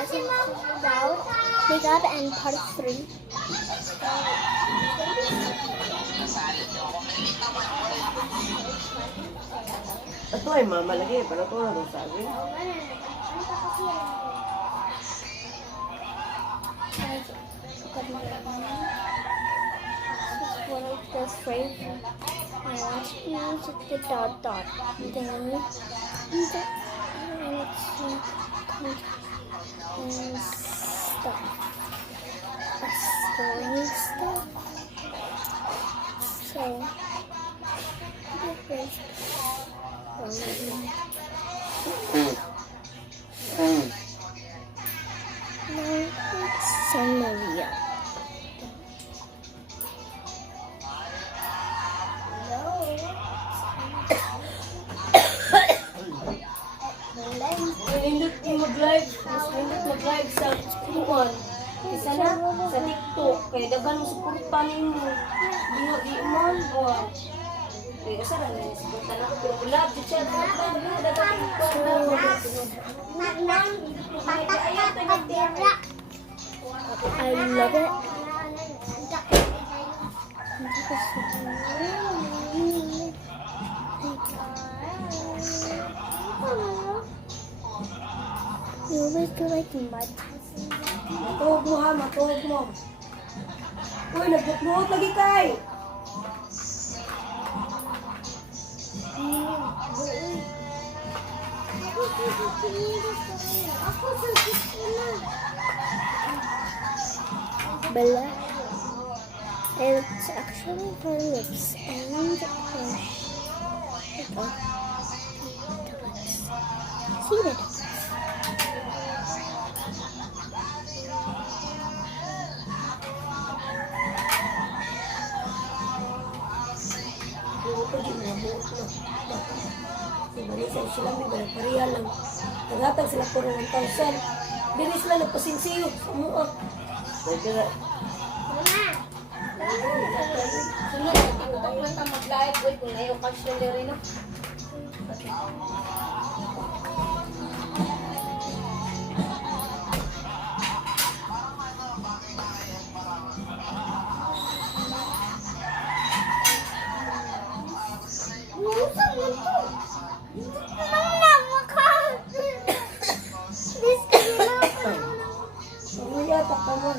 lesson about makeup and part 3. Ito ay mama lagi, pero ito na doon sabi. One of the phrase I want to use the dot dot. Then let's and stuff. Storing stuff. So this now it's Samaria. Nindot mo mag-live. Mas nindot mag-live sa kuwan. Isa na sa TikTok. Kaya dagan mo supportan mo. Di man. Kaya isa na supportan ako. Pero wala. Di siya. Dagan mo. I love it. You always go like mud. Matuog mo ha. Matuog mo. Uy, nagbuot lagi kay. Bella. It's actually for lips and push. Ito. See it. Buot lagi mo. Buot mo. Ibalisan sila may pariya lang. Naghatag sila po ng 1,000. Dili sila nagpasinsiyo. Sumuha. Pwede na. Sunod, TikTok lang ka mag-live. Uy, kung ayaw ka siya rin, no? Sumuha yata ka mo.